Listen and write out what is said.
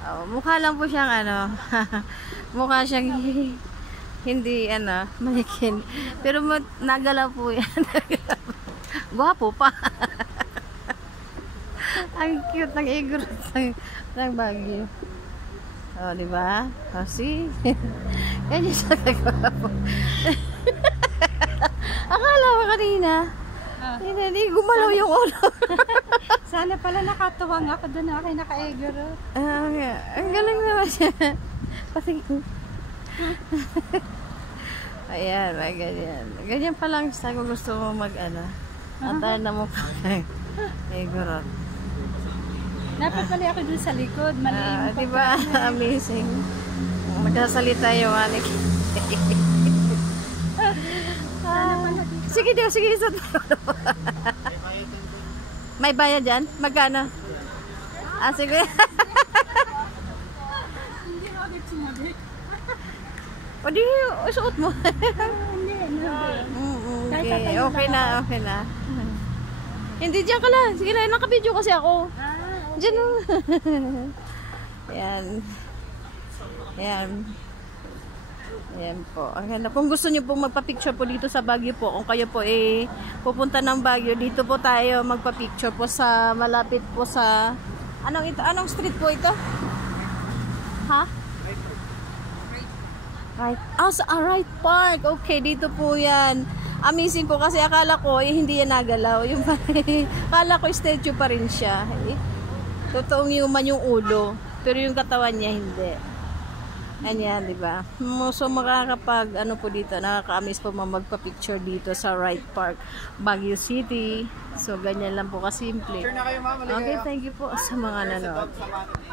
Oh, mukha lang po siyang ano. Mukha siyang hindi ano, manikin. Pero nagalaw po yan. Gwapo pa. Ang cute ng igor ng Baguio. Oh, di ba? Oh, see? Ganyan siya kagwapo. Akala ko kanina. Hindi gumalaw yung ulo. Sana pala nakatuwang ako doon na aking naka-egor. Ang galing naman siya. Pati ayan, may ganyan. Ganyan pa lang sa kung gusto mo mag-ano. Antahan na mo pa. Egor. Dapat pala ako doon sa likod. Maliim pa. Diba? Amazing. Magkasalita yung anik. Sige, sige, isot. May bayad dyan? Magkano? Sige. Hindi ako nagsumagot. O di, isuot mo. Hindi. Okay, okay na, okay na. Hindi, dyan ka lang. Sige na, nakabidyo kasi ako. Diyan o. Ayan. Ayan. Ayan po. Kung gusto nyo pong magpa-picture po dito sa Baguio po, kung kayo po pupunta ng Baguio, dito po tayo magpa-picture po sa malapit po sa anong street po ito? Ha? Right. Sa Right Park. Okay, dito po yan. Amazing po kasi akala ko hindi yan nagalaw. Yung akala ko statue pa rin siya. Totoong human yung ulo, pero yung katawan niya hindi. Ganyan, di ba? So makakapag po dito, nakaka-amaze po magpa-picture dito sa Right Park, Baguio City. So ganyan lang po kasimple. Okay, thank you po sa mga nanood.